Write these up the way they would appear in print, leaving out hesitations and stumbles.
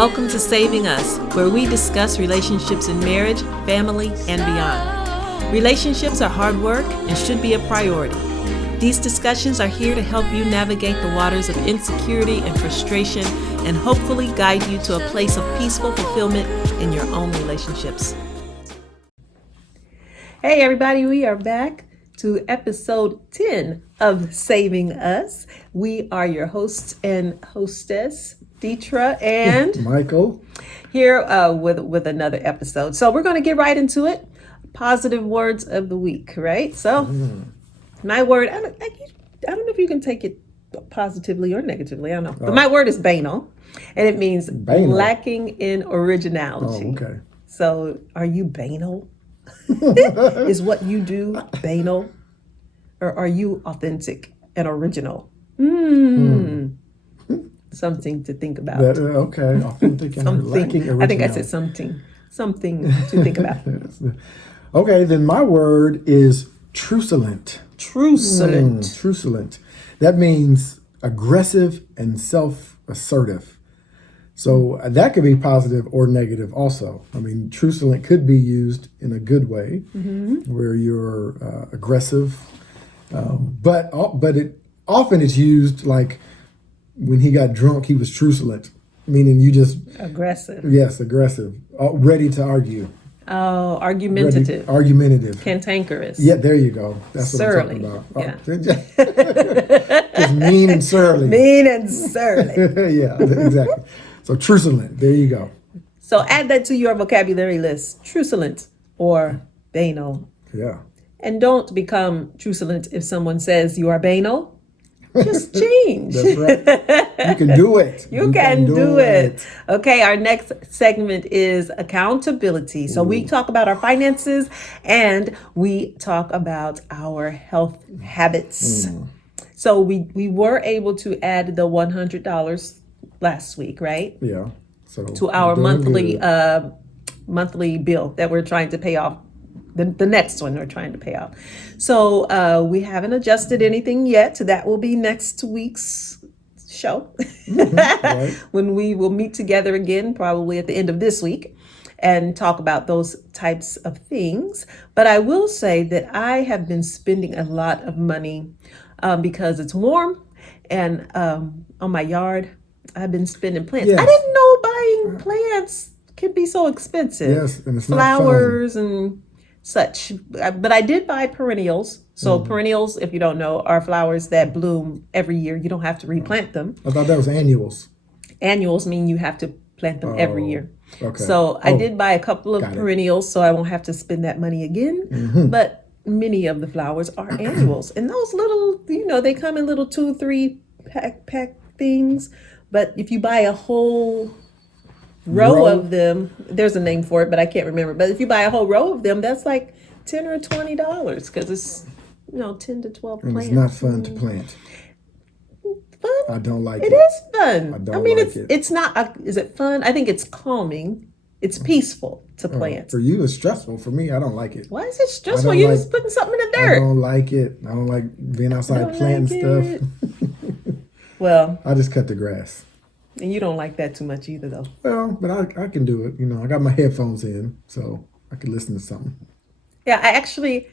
Welcome to Saving Us, where we discuss relationships in marriage, family, and beyond. Relationships are hard work and should be a priority. These discussions are here to help you navigate the waters of insecurity and frustration and hopefully guide you to a place of peaceful fulfillment in your own relationships. Hey everybody, we are back to episode 10 of Saving Us. We are your hosts and hostess, Deetra and Michael, here with another episode. So we're going to get right into it. Positive words of the week, right? So my word, I don't know if you can take it positively or negatively. I don't know. But my word is banal, and it means banal. Lacking in originality. Oh, okay. So are you banal? Is what you do banal? Or are you authentic and original? Something to think about. Okay, authentic and lacking originality. I think I said something to think about. Okay, then my word is truculent. Truculent. Truculent. That means aggressive and self-assertive. So that could be positive or negative also. I mean, truculent could be used in a good way, where you're aggressive, but it often it's used like when he got drunk, he was truculent, meaning you just aggressive. Yes, aggressive, ready to argue. Oh, argumentative. Argumentative. Cantankerous. Yeah, there you go. That's surly. What I'm talking about. Yeah. Just mean and surly. Mean and surly. Yeah, exactly. So truculent, there you go. So add that to your vocabulary list. Truculent or banal. Yeah. And don't become truculent if someone says you are banal. Just change. That's right. You can do it. You can do it. Okay, our next segment is accountability. So we talk about our finances and we talk about our health habits. So we were able to add the $100 last week, right? Yeah. So to our monthly bill that we're trying to pay off. The next one we're trying to pay off. So we haven't adjusted anything yet. That will be next week's show right. When we will meet together again, probably at the end of this week, and talk about those types of things. But I will say that I have been spending a lot of money because it's warm and on my yard, I've been spending plants. Yes. I didn't know buying plants can be so expensive. Yes, and it's flowers and such. But I did buy perennials. So perennials, if you don't know, are flowers that bloom every year. You don't have to replant them. I thought that was annuals. Annuals mean you have to plant them every year. Okay. So I did buy a couple of perennials, so I won't have to spend that money again. But many of the flowers are annuals. And those little, they come in little 2-3 pack things. But if you buy a whole row of them, there's a name for it, but I can't remember. But if you buy a whole row of them, that's like $10 or $20 because it's 10 to 12 plants. It's not fun to plant. Fun? I don't like it. It is fun. I don't like it. It's not. Is it fun? I think it's calming. It's peaceful to plant. For you, it's stressful. For me, I don't like it. Why is it stressful? You're just putting something in the dirt. I don't like it. I don't like being outside planting stuff. Well, I just cut the grass. And you don't like that too much either, though. Well, but I can do it. I got my headphones in, so I can listen to something. Yeah, I actually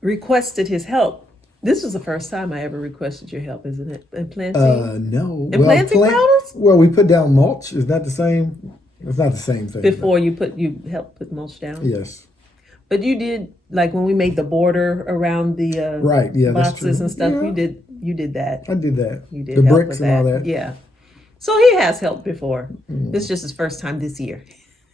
requested his help. This was the first time I ever requested your help, isn't it? In planting? No. In planting flowers? Well, we put down mulch. Is that the same? It's not the same thing. Before you helped put mulch down? Yes. But you did, like when we made the border around the right, yeah, boxes and stuff, yeah. you did that. I did that. You did the help bricks with and that. all that. Yeah. So he has helped before. This is just his first time this year.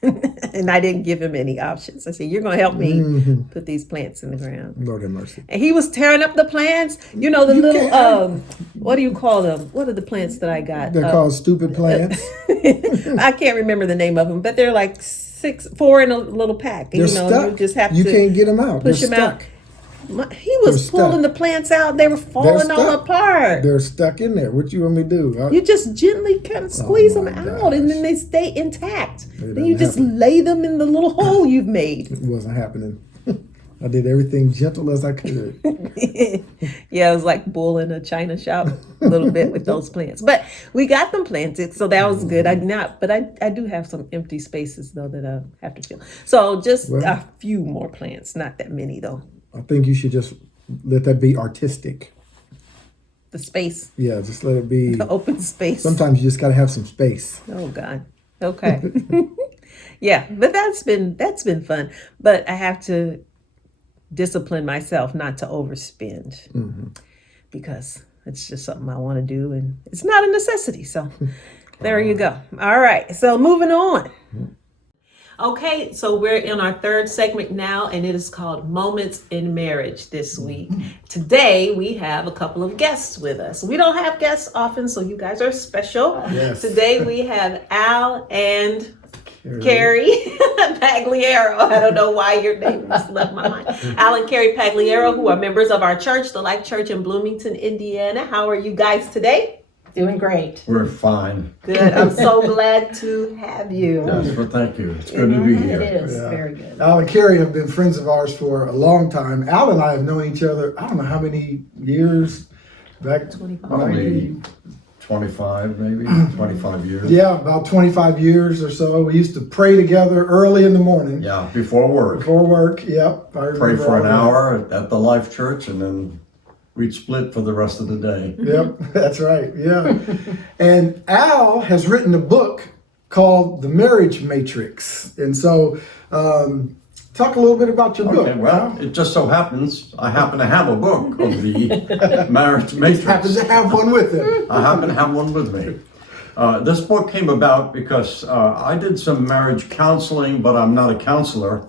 And I didn't give him any options. I said, you're going to help me put these plants in the ground. Lord have mercy. And he was tearing up the plants. The little, what do you call them? What are the plants that I got? They're called stupid plants. I can't remember the name of them, but they're like 4 in a little pack. They're stuck. You just have you to can't get them out. Push They're them stuck. out. He was pulling the plants out. They were falling all apart. They're stuck in there. What you want me to do? You just gently kind of squeeze them out, and then they stay intact. Then you just lay them in the little hole you've made. It wasn't happening. I did everything gentle as I could. Yeah, it was like bull in a china shop a little bit with those plants. But we got them planted, so that was good. I do have some empty spaces though that I have to fill. So just Well, a few more plants, not that many though. I think you should just let that be artistic. The space, Yeah, just let it be. the open space. Sometimes you just got to have some space. Oh God. Okay. Yeah, but that's been fun. But I have to discipline myself not to overspend because it's just something I want to do and it's not a necessity. So there you go. All right. So moving on. Okay, so we're in our third segment now, and it is called Moments in Marriage this week. Today, we have a couple of guests with us. We don't have guests often, so you guys are special. Yes. Today, we have Al and Carrie Pagliaro. I don't know why your name just left my mind. Al and Carrie Pagliaro, who are members of our church, the Life Church in Bloomington, Indiana. How are you guys today? Doing great. We're fine. Good. I'm so glad to have you. Yes, well, thank you. It's good to be It here. is Yeah. very good. Al and Carrie have been friends of ours for a long time. Al and I have known each other, I don't know how many years, back 25. Probably 25, maybe 25 years. Yeah, about 25 years or so. We used to pray together early in the morning. Yeah, before work. Before work, yep. I Pray remember for an all that. hour at the Life Church, and then we'd split for the rest of the day. Yep, that's right. Yeah. And Al has written a book called The Marriage Matrix. And so, talk a little bit about your book. Okay, well, it just so happens I happen to have a book of the Marriage Matrix. Happens to have one with him. I happen to have one with me. This book came about because I did some marriage counseling, but I'm not a counselor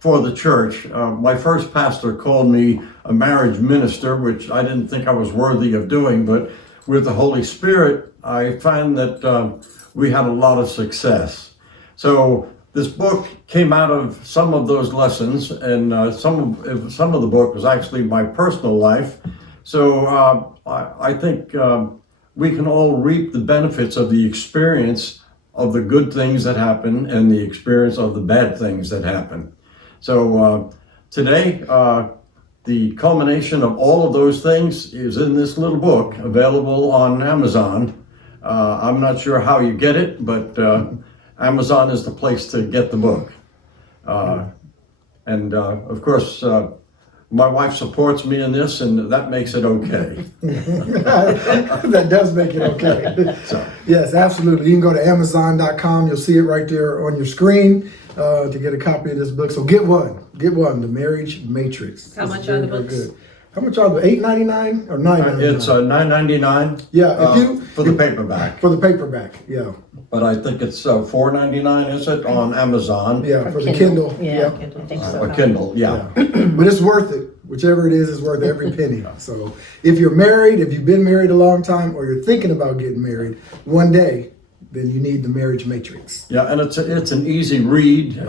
for the church. My first pastor called me a marriage minister, which I didn't think I was worthy of doing, but with the Holy Spirit, I found that we had a lot of success. So this book came out of some of those lessons, and some of the book was actually my personal life. So I think we can all reap the benefits of the experience of the good things that happen and the experience of the bad things that happen. So today, the culmination of all of those things is in this little book available on Amazon. I'm not sure how you get it, but Amazon is the place to get the book. And of course, my wife supports me in this, and that makes it okay. That does make it okay. So, Yes, absolutely. You can go to Amazon.com. You'll see it right there on your screen to get a copy of this book. So get one. Get one. The Marriage Matrix. How It's much very, are the very books? good. How much are they? $8.99 or $9.99? it's $9.99 Yeah, if you- for the paperback, For the paperback. Yeah. but I think it's $4.99, is it, on Amazon? Yeah, for the Kindle. Yeah, Yep. I think so. A Kindle, yeah. But it's worth it. Whichever it is worth every penny. So if you're married, if you've been married a long time, or you're thinking about getting married one day, then you need the Marriage Matrix. Yeah, and it's an easy read.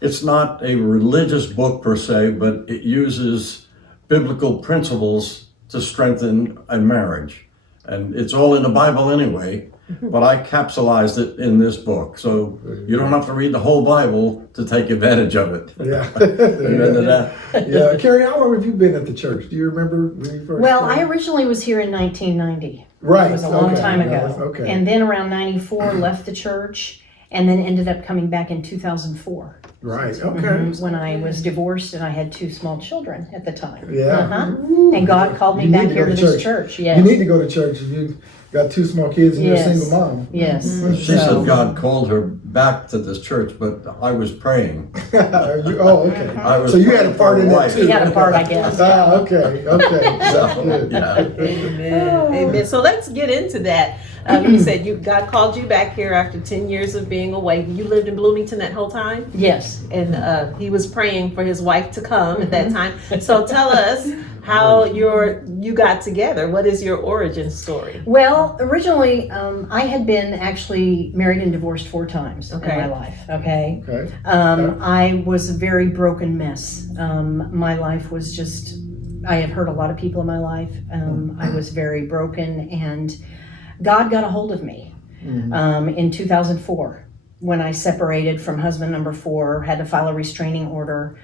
It's not a religious book per se, but it uses biblical principles to strengthen a marriage. And it's all in the Bible anyway, but I capsulized it in this book. So you don't have to read the whole Bible to take advantage of it. Yeah. Amen to that. Yeah. Carrie, how long have you been at the church? Do you remember when you first Well, came? I originally was here in 1990. Right. It was a long Okay. time Yeah, ago. okay. And then around 94, left the church, and then ended up coming back in 2004. Right. Okay. When I was divorced and I had 2 small children at the time. Yeah. Uh-huh. And God called me You back need to here go to to this church. church. You Yes. need to go to church if you got 2 small kids and you're a Yes. single mom. Yes. She said God called her back to this church, but I was praying. Okay. I was So you had a praying part for in a that wife. too. He had a part, I guess. Okay. That's So, good. yeah. Amen. Amen. So let's get into that. You said God called you back here after 10 years of being away. You lived in Bloomington that whole time? Yes. And he was praying for his wife to come at that time. So tell us how you got together. What is your origin story? Well, originally, I had been actually married and divorced 4 times Okay. in my life. Okay. Okay. I was a very broken mess. My life was just, I had hurt a lot of people in my life. I was very broken, and God got a hold of me in 2004 when I separated from husband number 4, had to file a restraining order.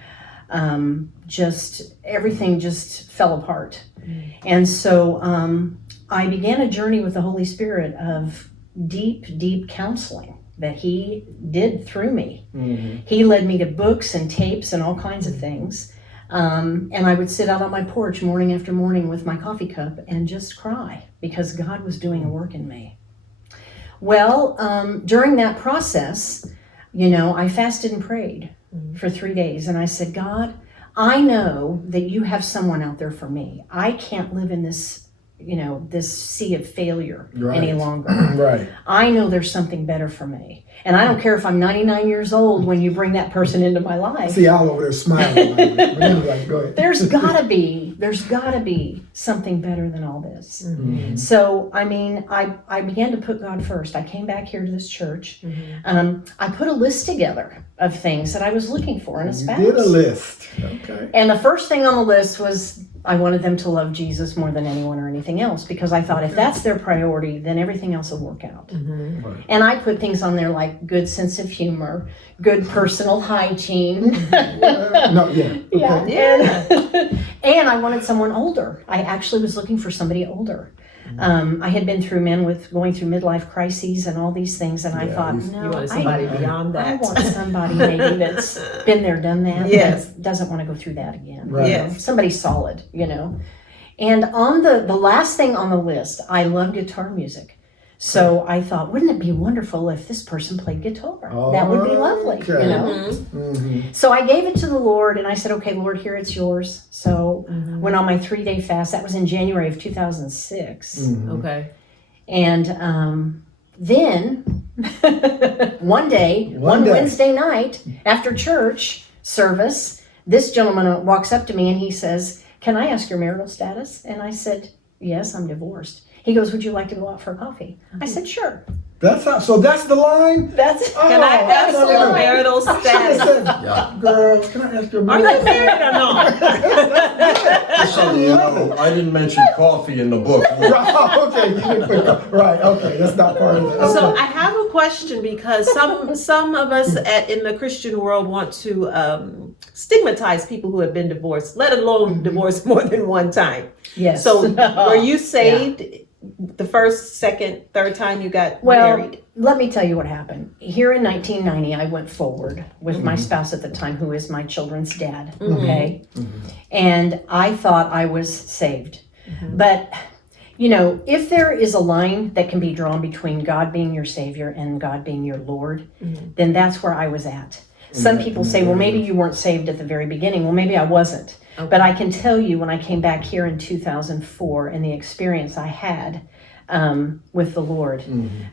just everything just fell apart. And so I began a journey with the Holy Spirit of deep counseling that he did through me. He led me to books and tapes and all kinds of things. And I would sit out on my porch morning after morning with my coffee cup and just cry because God was doing a work in me. Well, during that process, I fasted and prayed for 3 days. And I said, God, I know that you have someone out there for me. I can't live in this this sea of failure any longer. Right. I know there's something better for me. And I don't care if I'm 99 years old when you bring that person into my life. See, Al over there smiling. But anyway, go ahead. There's gotta be something better than all this. So, I began to put God first. I came back here to this church. I put a list together of things that I was looking for in a spouse. You did a list. Okay. And the first thing on the list was I wanted them to love Jesus more than anyone or anything else, because I thought if that's their priority, then everything else will work out. Right. And I put things on there like good sense of humor, good personal hygiene. And I wanted someone older. I actually was looking for somebody older. I had been through going through midlife crises and all these things, and I thought, no, you want somebody beyond that. I want somebody maybe that's been there, done that, that doesn't want to go through that again. Right. Somebody solid, And on the last thing on the list, I love guitar music. So I thought, wouldn't it be wonderful if this person played guitar? That would be lovely, So I gave it to the Lord, and I said, okay, Lord, here it's yours. So went on my 3-day fast. That was in January of 2006. Okay. And then one Wednesday night after church service, this gentleman walks up to me and he says, can I ask your marital status? And I said, yes, I'm divorced. He goes, would you like to go out for a coffee? I said, sure. So that's the line? That's Can I ask your marital status? Girl, can I ask your Are marital you married or not? Just so you know, I didn't mention coffee in the book. Okay, you didn't put right. Okay, that's not part of it. Okay. So I have a question, because some of us in the Christian world want to stigmatize people who have been divorced, let alone divorced more than one time. Yes. So were you saved the first, second, third time you got married? Let me tell you what happened. Here in 1990, I went forward with my spouse at the time, who is my children's dad. Okay. And I thought I was saved. But if there is a line that can be drawn between God being your Savior and God being your Lord, then that's where I was at. Some people say, well, maybe you weren't saved at the very beginning. Well, maybe I wasn't. Okay. But I can tell you, when I came back here in 2004 and the experience I had with the Lord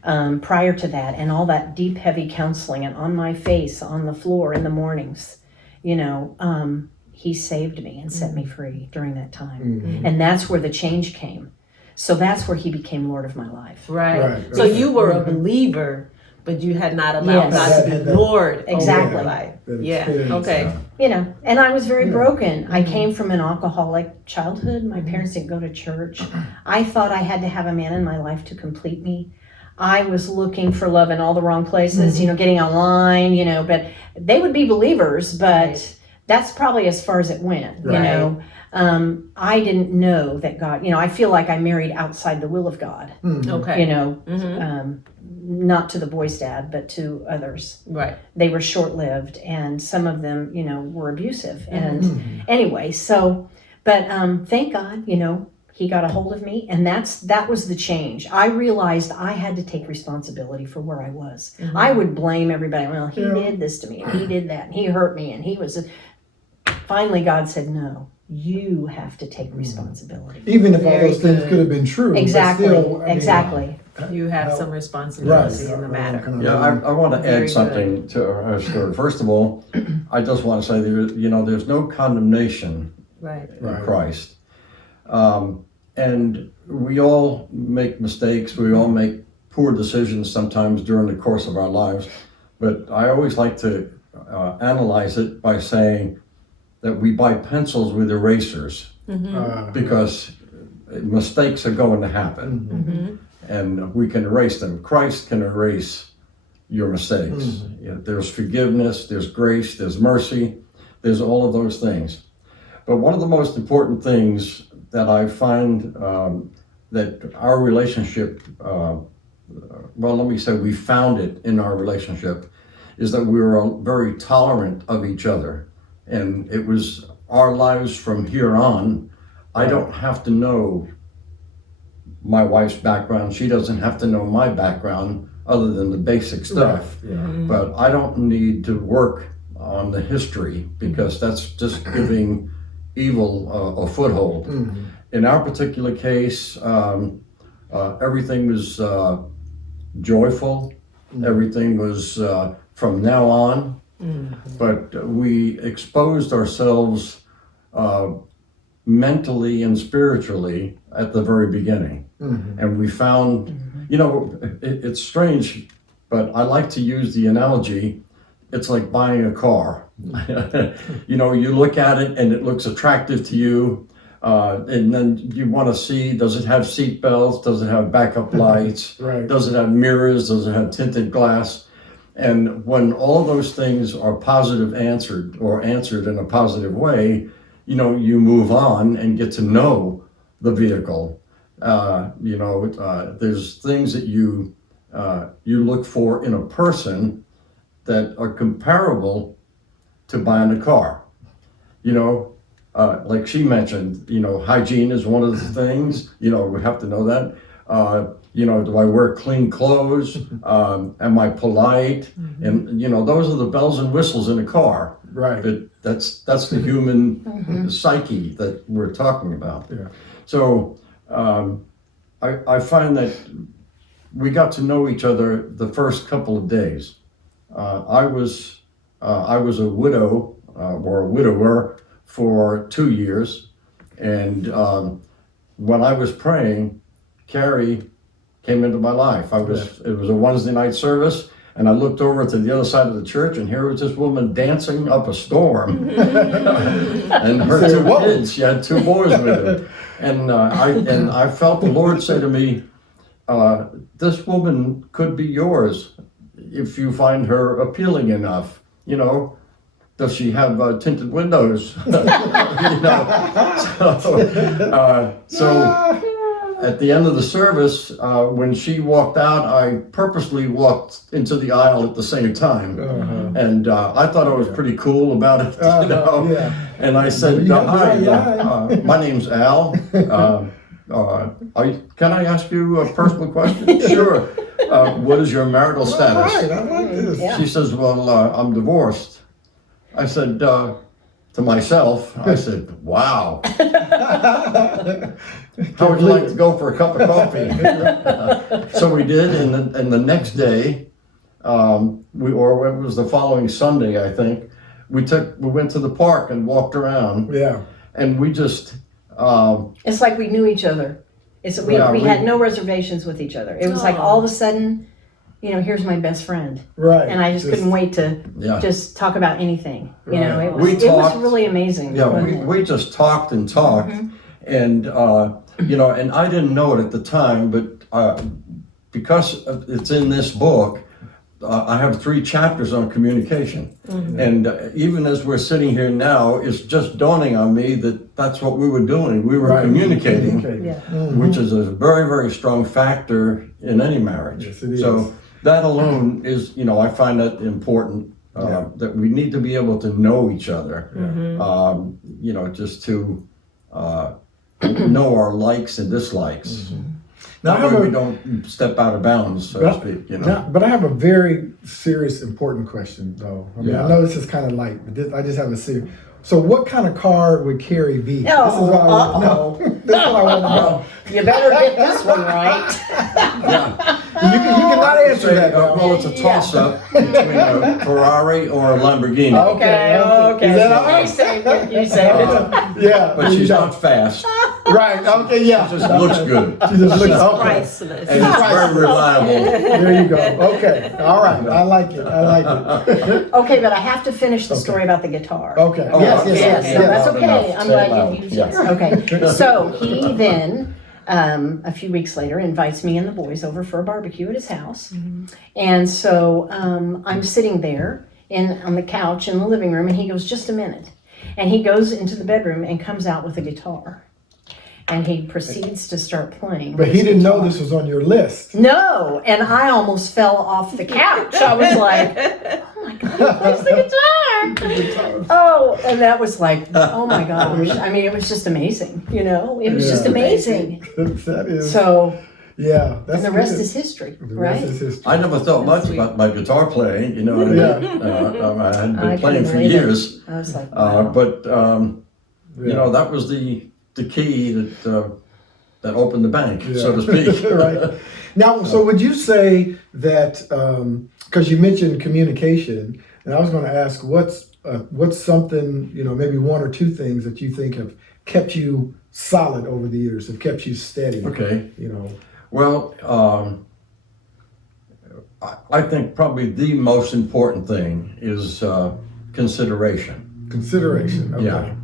prior to that, and all that deep, heavy counseling, and on my face, on the floor in the mornings, he saved me and set me free during that time. And that's where the change came. So that's where he became Lord of my life. Right. So you were a believer, but you had not allowed God to be Lord exactly. over your life. Okay. And I was very broken. I came from an alcoholic childhood. My parents didn't go to church. I thought I had to have a man in my life to complete me. I was looking for love in all the wrong places, getting online, but they would be believers, but that's probably as far as it went, I didn't know that God, I feel like I married outside the will of God. Okay. Not to the boy's dad, but to others. Right. They were short-lived, and some of them, were abusive. And anyway, but thank God, he got a hold of me, and that was the change. I realized I had to take responsibility for where I was. I would blame everybody. Well, he did this to me, and he did that, and he hurt me, and he was. Finally, God said, no. You have to take responsibility. Even if all those things could have been true. Exactly. But still, exactly. You have some responsibility in the matter. Yeah, I want to add something to her story. First of all, I just want to say there's no condemnation in Christ. And we all make mistakes. We all make poor decisions sometimes during the course of our lives. But I always like to analyze it by saying that we buy pencils with erasers because mistakes are going to happen, and we can erase them. Christ can erase your mistakes. There's forgiveness, there's grace, there's mercy, there's all of those things. But one of the most important things that I find that our relationship, well, let me say we found it in our relationship, is that we were very tolerant of each other. And it was our lives from here on. I don't have to know my wife's background. She doesn't have to know my background other than the basic stuff. Right. Yeah. But I don't need to work on the history because that's just giving evil a foothold. Mm-hmm. In our particular case, everything was joyful. Everything was from now on. But we exposed ourselves mentally and spiritually at the very beginning. And we found, you know, it's strange, but I like to use the analogy, it's like buying a car. You know, you look at it and it looks attractive to you, and then you want to see, does it have seat belts? Does it have backup lights? Right. Does it have mirrors? Does it have tinted glass? And when all those things are answered in a positive way, you know, you move on and get to know the vehicle. You know, there's things that you look for in a person that are comparable to buying a car. You know, like she mentioned, you know, hygiene is one of the things, you know, we have to know that. You know, do I wear clean clothes? Am I polite? And, you know, those are the bells and whistles in a car. Right. But that's the human psyche that we're talking about. Yeah. So I find that we got to know each other the first couple of days. I was a widow or a widower for 2 years, and when I was praying, Carrie came into my life. It was a Wednesday night service, and I looked over to the other side of the church, and here was this woman dancing up a storm, and her two kids. She had 2 boys with her, and I felt the Lord say to me, "This woman could be yours if you find her appealing enough. You know, does she have tinted windows?" You know, so at the end of the service, when she walked out, I purposely walked into the aisle at the same time. And I thought I was pretty cool about it, you know. Yeah. And I said, "Hi, my name's Al. Can I ask you a personal question?" "Sure. What is your marital status?" All right, I like this. Yeah. She says, "Well, I'm divorced." I said, to myself, I said, "Wow. How would you like to go for a cup of coffee?" So we did, and the next day, or it was the following Sunday, I think, we went to the park and walked around. Yeah. And we just, It's like we knew each other. We had no reservations with each other. It was like all of a sudden, you know, here's my best friend. Right. And I just couldn't wait to just talk about anything. You know, it was really amazing. Yeah, we just talked and talked, and you know, and I didn't know it at the time, but because it's in this book, I have 3 chapters on communication, and even as we're sitting here now, it's just dawning on me that that's what we were doing. We were communicating, which is a very, very strong factor in any marriage. Yes, it is. So that alone is, you know, I find that important. That we need to be able to know each other, you know, just to know our likes and dislikes. Now, That way we don't step out of bounds, so to speak. You know. But I have a very serious, important question, though. I mean, Yeah. I know this is kind of light, but I just have a serious. So, what kind of car would Carrie be? Oh, this is what I want to know. This is what I want to know. You better get this one right. You cannot answer that. Well, it's a toss-up between a Ferrari or a Lamborghini. Okay. Is that all You right? say it. You say it. Yeah. But she's not fast. Right. Okay. Yeah. She just looks good. She just looks okay. Priceless. And it's very reliable. There you go. Okay. All right. I like it. Okay, but I have to finish the story about the guitar. Okay. Oh, Yes. okay. Yes. Yes, Yes. no, that's Loud okay. enough. I'm Say it glad loud. you Yes. Okay. So he then, a few weeks later, invites me and the boys over for a barbecue at his house. And so I'm sitting there on the couch in the living room, and he goes, just a minute. And he goes into the bedroom and comes out with a guitar. And he proceeds to start playing. But he didn't know this was on your list. No, and I almost fell off the couch. I was like, oh my God, he plays the guitar. Oh, and that was like, oh my gosh. I mean, it was just amazing, you know? It was just amazing. That is. So, yeah. and the rest is history, right? I never thought much about my guitar playing, you know what I mean? I had been playing for years. I was like, wow. But, you know, that was the key that opened the bank, so to speak. Right. Now, so would you say that, because you mentioned communication, and I was going to ask, what's something, you know, maybe one or two things that you think have kept you solid over the years, have kept you steady? Okay. You know. Well, I think probably the most important thing is consideration. Consideration. Okay. Yeah.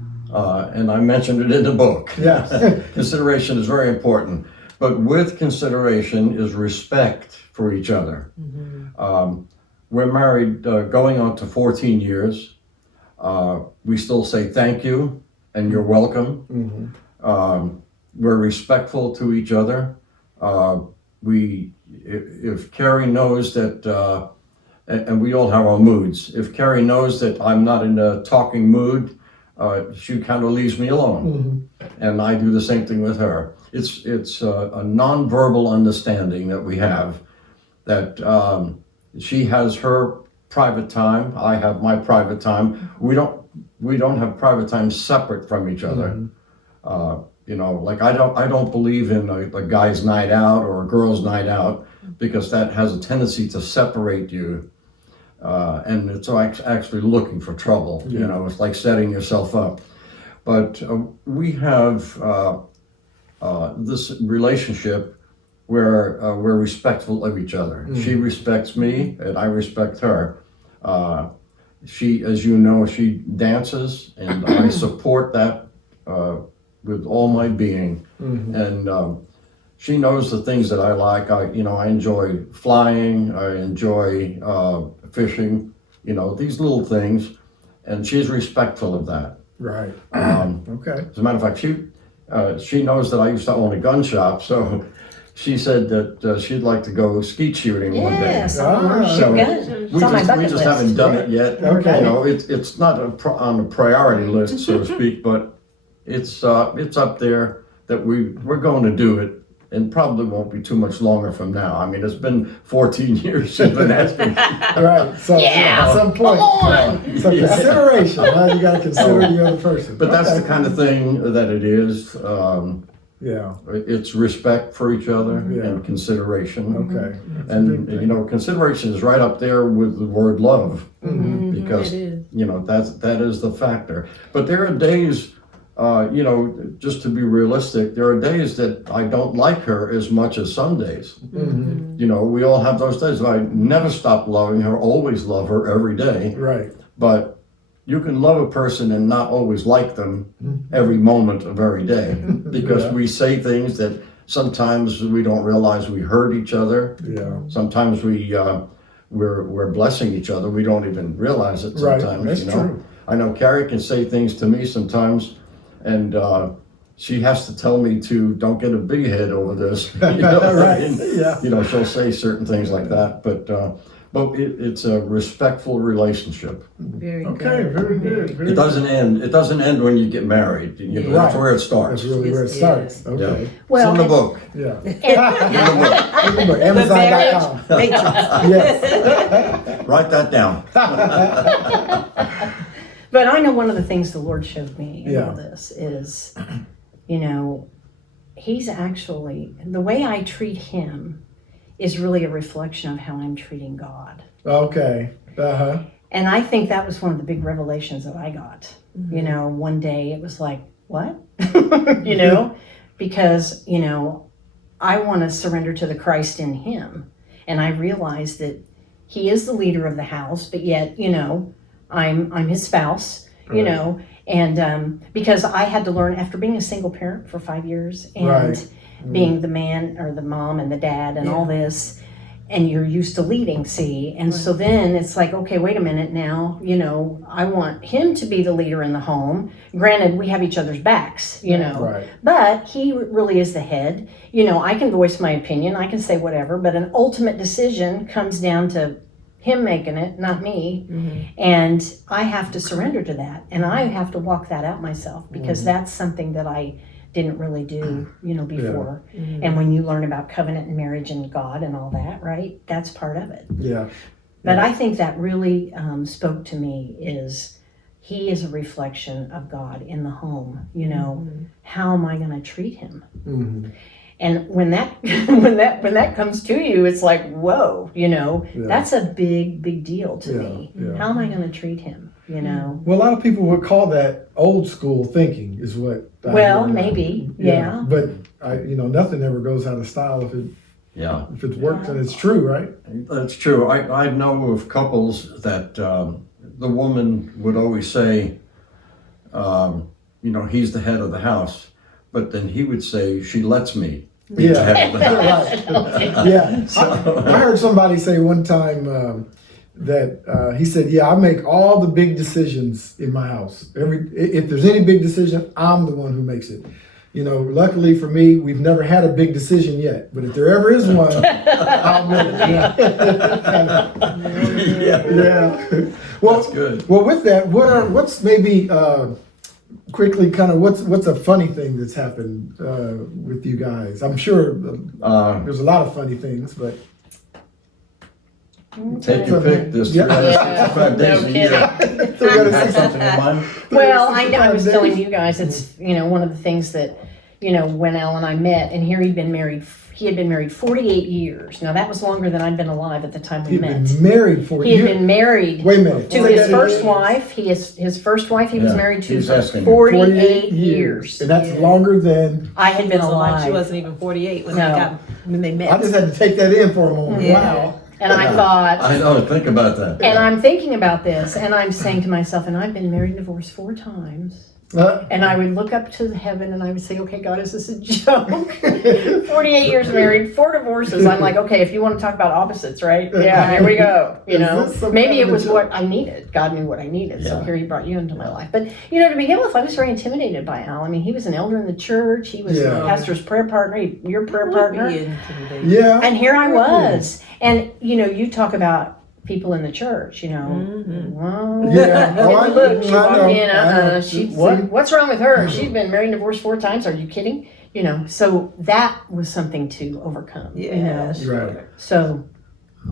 And I mentioned it in the book. Yes. Consideration is very important. But with consideration is respect for each other. We're married going on to 14 years. We still say thank you and you're welcome. We're respectful to each other. If Carrie knows that, and we all have our moods, if Carrie knows that I'm not in a talking mood, she kind of leaves me alone, and I do the same thing with her. It's a nonverbal understanding that we have, that she has her private time, I have my private time. We don't have private time separate from each other. You know, like I don't believe in a guy's night out or a girl's night out, because that has a tendency to separate you. And it's actually looking for trouble. You know, it's like setting yourself up. But we have this relationship where we're respectful of each other. She respects me, and I respect her. She, as you know, she dances, and I support that with all my being. And she knows the things that I like. I enjoy flying. I enjoy fishing. You know, these little things, and she's respectful of that. Right. Okay. As a matter of fact, she knows that I used to own a gun shop, so she said that she'd like to go skeet shooting one day. Yes, So we just haven't done it yet. Okay. You know, it's not on the priority list, so to speak, but it's up there that we're going to do it, and probably won't be too much longer from now. I mean, it's been 14 years she's been asking. Right. So at some point, so consideration. Now you got to consider the other person. But that's the kind of thing that it is. Yeah. It's respect for each other and consideration. Okay. And you know, consideration is right up there with the word love, because It is. you know that is the factor. But there are days, you know, just to be realistic, there are days that I don't like her as much as some days. You know, we all have those days. I never stop loving her, always love her every day. Right. But you can love a person and not always like them every moment of every day, because we say things that sometimes we don't realize we hurt each other. Yeah. Sometimes we're blessing each other. We don't even realize it Right. sometimes. That's you know? true. I know Carrie can say things to me sometimes, and she has to tell me to don't get a big head over this. You know, Right. and, Yeah. you know, she'll say certain things like that, but it's a respectful relationship. Very Okay. good. Very good. Very It doesn't end. It doesn't end when you get married. You know, that's Right. where it That's starts. really where it Yes, starts. yes. Okay. Yeah. Well, it's in the and- book. Yeah. In the book. Amazon.com. Yes. Write that down. But I know one of the things the Lord showed me in Yeah. all this is, you know, He's actually, the way I treat Him is really a reflection of how I'm treating God. Okay. Uh-huh. And I think that was one of the big revelations that I got. You know, one day it was like, what? You know, because, you know, I want to surrender to the Christ in Him. And I realized that He is the leader of the house, but yet, you know, I'm His spouse, you Right. know, and because I had to learn after being a single parent for 5 years and Right. being the man or the mom and the dad and all this, and you're used to leading, see? And so then it's like, okay, wait a minute now, I want him to be the leader in the home. Granted, we have each other's backs, Right. but he really is the head. I can voice my opinion, I can say whatever, but an ultimate decision comes down to him making it, not me. And I have to surrender to that. And I have to walk that out myself, because that's something that I didn't really do, before. And when you learn about covenant and marriage and God and all that, right? That's part of it. Yeah. But I think that really spoke to me is he is a reflection of God in the home. How am I going to treat him? And when that when that comes to you, it's like, whoa, that's a big deal to me. Yeah. How am I going to treat him? Well, a lot of people would call that old school thinking, is what. Maybe, yeah. But nothing ever goes out of style if it works and it's true, right? That's true. I know of couples that the woman would always say, he's the head of the house, but then he would say, she lets me be the head of the house. Yeah. I heard somebody say one time that he said, I make all the big decisions in my house. If there's any big decision, I'm the one who makes it. Luckily for me, we've never had a big decision yet. But if there ever is one, I'll make it. Yeah. Well, that's good. Well, with that, what's maybe quickly kind of what's a funny thing that's happened with you guys? I'm sure there's a lot of funny things, but. Take your pick. There's 365 days a year. You have something in mind? Well, I was telling you guys, it's one of the things that when Al and I met, and here he had been married 48 years. Now that was longer than I'd been alive at the time we met. He'd been married for He had been married Wait a minute. to his first wife. His first wife he was married to he's for asking me. 48 years. And that's longer than. I had been So like she alive. wasn't even 48 when No. they met. I just had to take that in for a moment. Yeah. Wow. And I thought, I know, think about that. and I'm thinking about this, and I'm saying to myself, and I've been married and divorced 4 times. And I would look up to heaven and I would say, okay, God, is this a joke? 48 years married, 4 divorces. I'm like, okay, if you want to talk about opposites, right? Yeah, here we go. Maybe it was what I needed. God knew what I needed. So here he brought you into my life. But, to begin with, I was very intimidated by Al. I mean, he was an elder in the church. He was the pastor's prayer partner, your prayer partner. Yeah. And here I was. And, you talk about people in the church, well, look, she walked in, what's wrong with her? She's been married and divorced 4 times. Are you kidding? So that was something to overcome. Right. So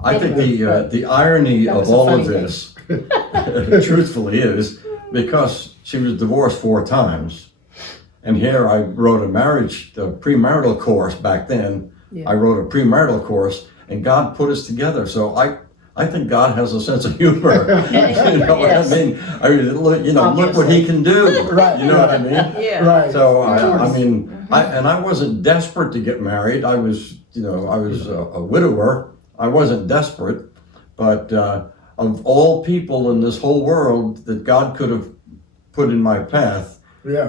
I think the irony of all of this, truthfully, is because she was divorced 4 times, and here I wrote the premarital course back then. I wrote a premarital course, and God put us together. So I think God has a sense of humor. You know what I mean? Look what He can do. Right. You know what I mean? Yeah. Right. So I wasn't desperate to get married. I was a widower. I wasn't desperate, but of all people in this whole world that God could have put in my path,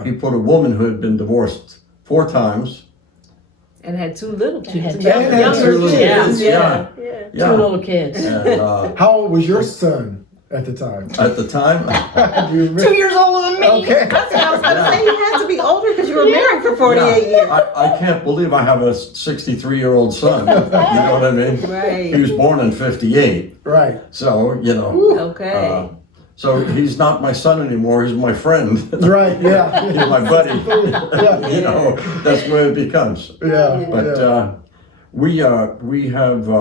He put a woman who had been divorced 4 times. And had 2 little kids. Had 2 little kids. Yeah. 2 little kids. And, how old was your son at the time? at the time, 2 years older than me. Okay. That's what I was going to say. You had to be older because you were married for 48 years. I can't believe I have a 63-year-old son. You know what I mean? Right. He was born in 58. Right. So, Okay. so he's not my son anymore. He's my friend. Right. Yeah. He's my buddy. Yeah. That's where it becomes. Yeah. But we have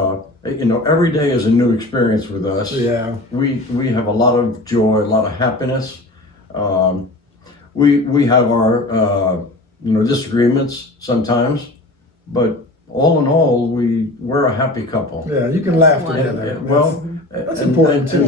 every day is a new experience with us. Yeah. We have a lot of joy, a lot of happiness. We have our disagreements sometimes, but all in all, we're a happy couple. Yeah. You can laugh That's together. Well, that's important too.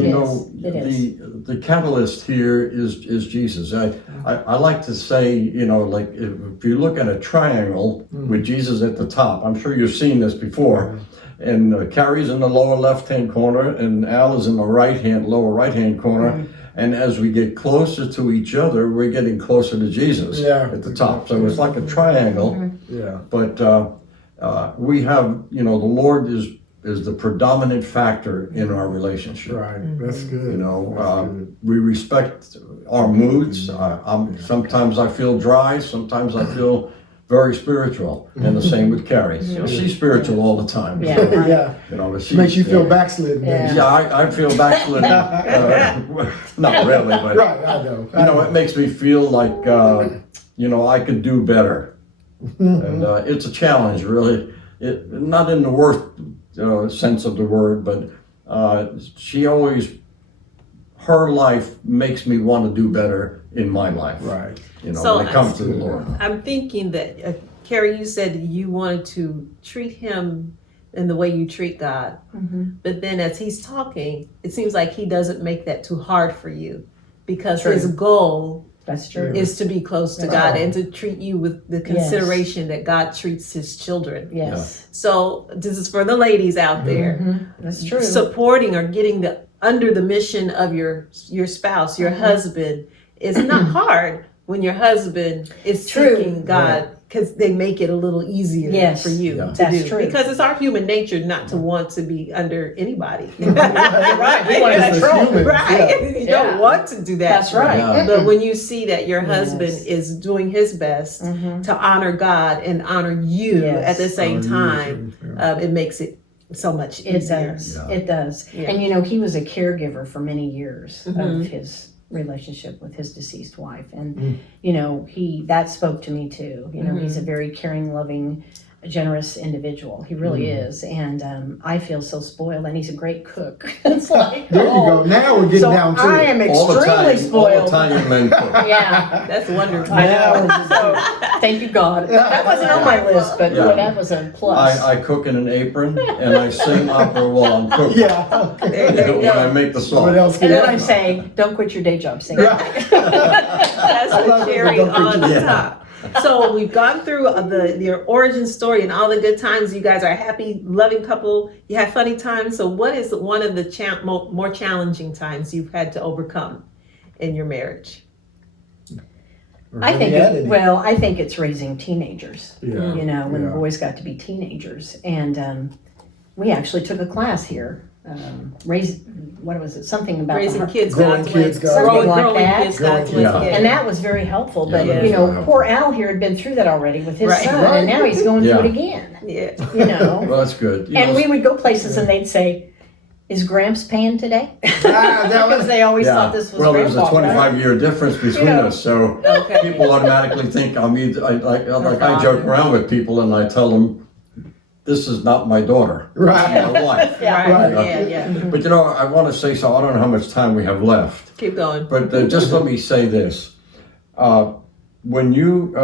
It is. The catalyst here is Jesus. I like to say, like if you look at a triangle with Jesus at the top, I'm sure you've seen this before, and Carrie's in the lower left-hand corner, and Al is in the lower right-hand corner. And as we get closer to each other, we're getting closer to Jesus at the top. So it's like a triangle. Yeah. But we have, the Lord is is the predominant factor in our relationship. Right. That's good. You know, That's good. we respect our moods. Sometimes I feel dry. Sometimes I feel very spiritual, and the same with Carrie. She's spiritual all the time. Yeah. So, Yeah. you know, but Makes you feel yeah. backslidden. Yeah. Yeah, I feel backslidden. Not really, but Right, I know. you know, it makes me feel like you know, I could do better, and it's a challenge, really. Not in the worst sense of the word, but she always, her life makes me want to do better in my life. Right. You know, So when it comes to the Lord. I'm thinking that, Carrie, you said you wanted to treat him in the way you treat God. But then as he's talking, it seems like he doesn't make that too hard for you, because True. his goal That's true. is to be close to God and to treat you with the consideration that God treats his children. Yes. So this is for the ladies out there. That's true. Supporting or getting under the mission of your spouse, your husband, is not hard when your husband is True. seeking God, because they make it a little easier Yes. for you Yeah. to That's do. true. Because it's our human nature not to want to be under anybody. Right. We want to As control. humans, Right. You Yeah. don't want to do that. That's right. Yeah. But when you see that your husband Yes. is doing his best to honor God and honor you Yes. at the same Honor you time, too, yeah. it makes it so much It easier. does. Yeah. It does. Yeah. And you know, he was a caregiver for many years of his relationship with his deceased wife. And you know, that spoke to me too. You know, he's a very caring, loving, generous individual. He really is. And I feel so spoiled, and he's a great cook. It's like, There you go. Now we're getting so down to I it. am All the extremely time, spoiled. all the Italian men cook. Yeah. That's wonderful. I know. So, thank you, God. That wasn't on my list, but Yeah. boy, that was a plus. I cook in an apron and I sing opera while I'm cooking. Yeah. There You know, you when I go. make the What sauce. else and can then you- I'm saying, don't quit your day job singing. That's I love the it, cherry don't on the forget- top. So we've gone through your origin story and all the good times. You guys are a happy, loving couple. You have funny times. So what is one of the more challenging times you've had to overcome in your marriage? I think, Yeah, didn't he? I think it's raising teenagers. Yeah. You know, when the Yeah. boys got to be teenagers. And we actually took a class here. What was it? Something about Raising the- kids Growing God's way. kids God's way. Growing Like that. kids God's Growing way. kids. Yeah. And that was very helpful. But, Yeah, you know, that's poor Al here had been through that already with his Right. son. Right. And now he's going Yeah. through it again. Yeah. You know. Well, that's good. You And know, we would go places and they'd say, is Gramps paying today? that was- Because they always yeah. thought this was Well, there's a Grandpa. right? 25-year difference between You know. us, so Okay. people automatically think I'm either, I father. joke around with people and I tell them, this is not my daughter. Right. It's my wife. Yeah. Right. Right. Yeah. Yeah. But you know, I want to say so. I don't know how much time we have left, Keep going. but just let me say this: when you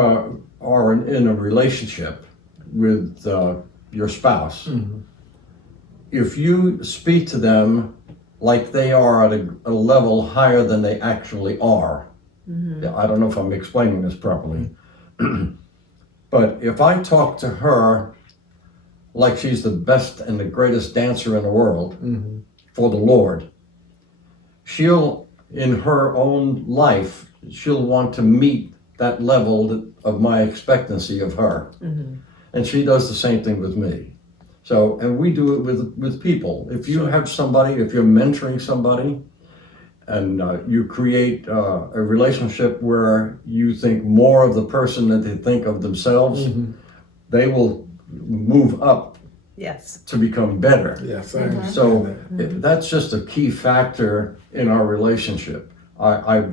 are in a relationship with your spouse, if you speak to them like they are at a level higher than they actually are, I don't know if I'm explaining this properly, but if I talk to her like she's the best and the greatest dancer in the world for the Lord, she'll, in her own life, she'll want to meet that level of my expectancy of her. And she does the same thing with me. So, and we do it with people. If you have somebody, if you're mentoring somebody, and you create a relationship where you think more of the person than they think of themselves, they will move up Yes. to become better. Yes, I understand So that. that's just a key factor in our relationship. I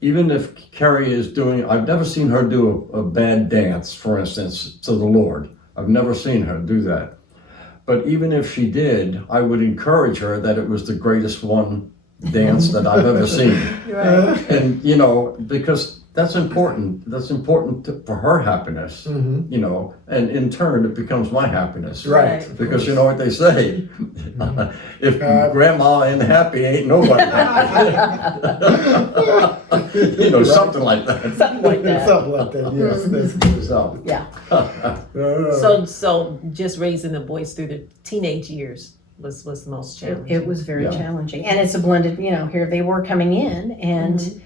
even if Carrie is doing, I've never seen her do a bad dance, for instance, to the Lord. I've never seen her do that. But even if she did, I would encourage her that it was the greatest one dance that I've ever seen. Right. And, you know, because that's important. That's important for her happiness, you know, and in turn, it becomes my happness. Right. Because you know what they say, if grandma ain't happy, ain't nobody happy. You know, something like that. Something like that. Something like that, yes. That's good. So, Yeah. So just raising the boys through the teenage years was the most challenging. It was very Yeah. challenging. And it's a blended, you know, here they were coming in and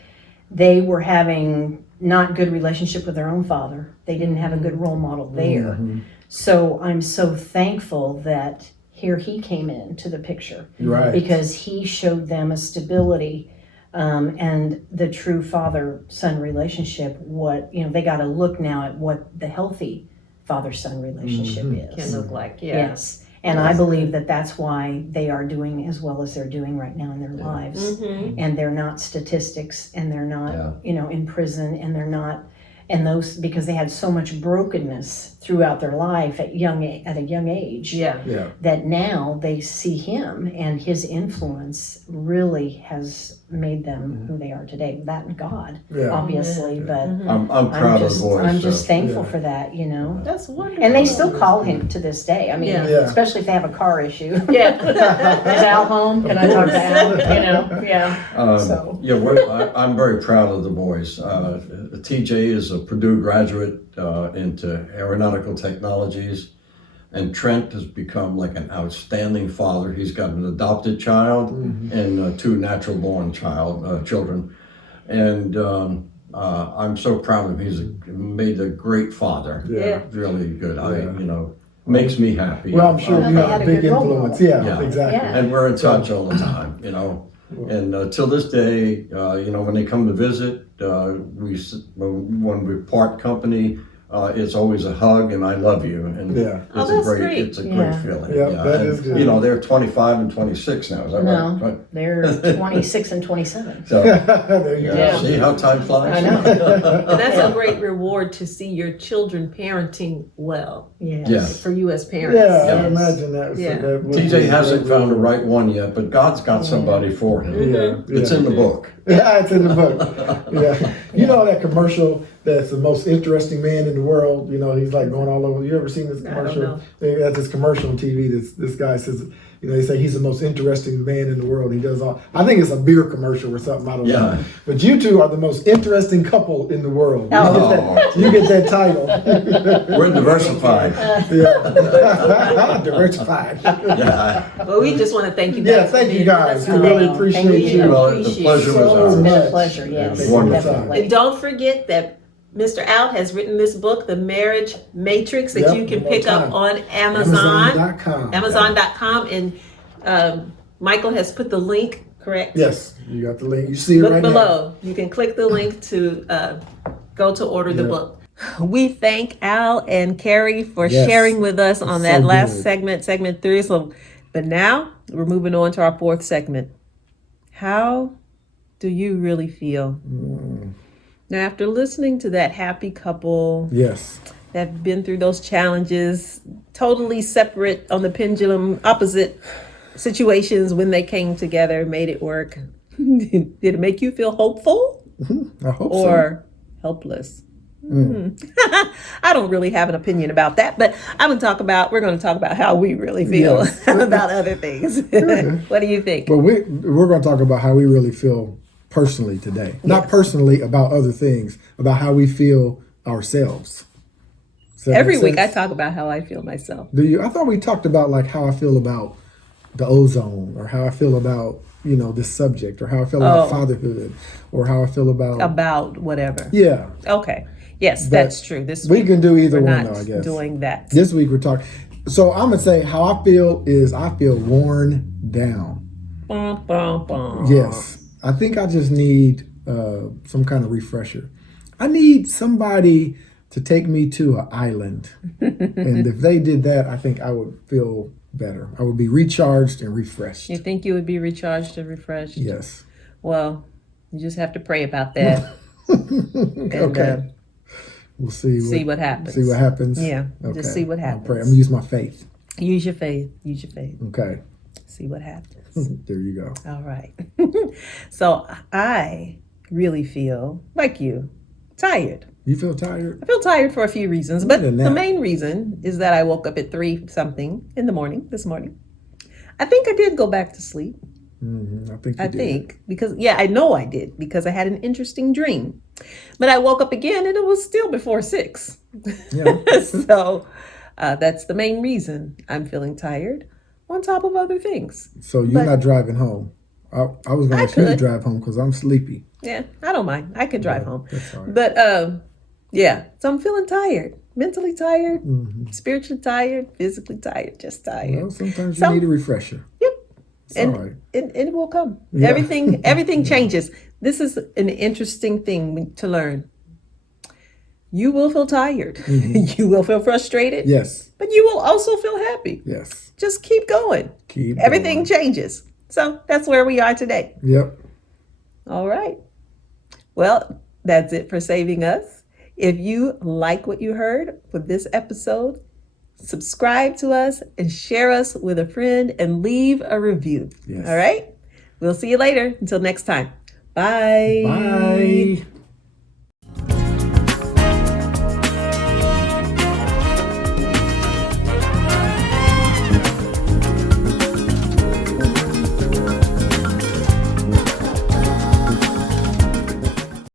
they were having not good relationship with their own father. They didn't have a good role model there. So I'm so thankful that here he came into the picture. Right. Because he showed them a stability and the true father-son relationship. They got to look now at what the healthy father-son relationship is. Can look like, Yes. And I believe that that's why they are doing as well as they're doing right now in their lives. And they're not statistics, and they're not, in prison, and they're not, and those, because they had so much brokenness throughout their life at a young age. Yeah. That now they see him, and his influence really has made them who they are today. That and God, obviously, but I'm proud of the boys. I'm just thankful for that, That's wonderful. And they still call him to this day. I mean, especially if they have a car issue. Yeah. Is Al home? Can I talk to Al? I'm very proud of the boys. TJ is a Purdue graduate into aeronautical technologies, and Trent has become like an outstanding father. He's got an adopted child and two natural born children, and I'm so proud of him. He's made a great father. Really good. Makes me happy. Well, I'm sure you have a big influence. Yeah. Exactly. And we're in touch all the time, And till this day, when they come to visit, when we part company, it's always a hug and I love you. And that's great. It's a great feeling. Yeah, that is good. They're 25 and 26 now. Is that right? They're 26 and 27. So, there you go. see how time flies? I know. And that's a great reward to see your children parenting well. Yes. For you as parents. I imagine that. That would TJ be hasn't great found the reward. right one yet, but God's got somebody for him. It's in the book. Yeah, it's in the book. Yeah. You know that commercial that's the most interesting man in the world? He's like going all over. You ever seen this commercial? That's this commercial on TV. This guy says, they say he's the most interesting man in the world. He does all. I think it's a beer commercial or something. I don't know. But you two are the most interesting couple in the world. You get that title. We're diversified. Diversified. Well, we just want to thank you guys. Thank you guys. We today. really appreciate you. Well, the pleasure was ours. It's been a pleasure, yes. It's wonderful. Definitely. And don't forget that Mr. Out has written this book, The Marriage Matrix, that you can pick up on Amazon. Amazon.com. And Michael has put the link, correct? Yes, you got the link. You see it Look right below. You can click the link to go to order the book. We thank Al and Carrie for sharing with us on that last segment 3. But now we're moving on to our 4th segment. How do you really feel? Now, after listening to that happy couple, that have been through those challenges, totally separate on the pendulum, opposite situations when they came together, made it work. Did it make you feel hopeful? I hope or helpless? I don't really have an opinion about that, but we're going to talk about how we really feel about other things. What do you think? Well, we're going to talk about how we really feel personally today. Not personally about other things, about how we feel ourselves. Every week I talk about how I feel myself. Do you? I thought we talked about like how I feel about the ozone, or how I feel about this subject, or how I feel about fatherhood, or how I feel about whatever. Yeah. Okay. Yes, that's true. This week we can do either we're one, not though, I guess. Doing that. This week we're talking. So I'm gonna say how I feel is I feel worn down. Yes. I think I just need some kind of refresher. I need somebody to take me to an island. And if they did that, I think I would feel better. I would be recharged and refreshed. You think you would be recharged and refreshed? Yes. Well, you just have to pray about that. And, okay. We'll see what happens. See what happens? Yeah. Okay. Just see what happens. I'll pray. I'm going to use my faith. Use your faith. Use your faith. Okay. See what happens. There you go. All right. So I really feel like you, tired. You feel tired? I feel tired for a few reasons, but the main reason is that I woke up at 3-something in the morning this morning. I think I did go back to sleep. Mm-hmm. I think because I know I did, because I had an interesting dream. But I woke up again and it was still before 6. Yeah. So that's the main reason I'm feeling tired, on top of other things. So you're not driving home? I was going to ask you to drive home because I'm sleepy. Yeah, I don't mind. I could drive home. That's all right. But Yeah. So I'm feeling tired, mentally tired, spiritually tired, physically tired, just tired. Well, sometimes you need a refresher. Yep. It's And, all right. and it will come. Yeah. Everything changes. This is an interesting thing to learn. You will feel tired. You will feel frustrated. Yes. But you will also feel happy. Yes. Just keep going. Everything changes. So that's where we are today. Yep. All right. Well, that's it for Saving Us. If you like what you heard with this episode, subscribe to us and share us with a friend and leave a review. Yes. All right. We'll see you later. Until next time. Bye. Bye.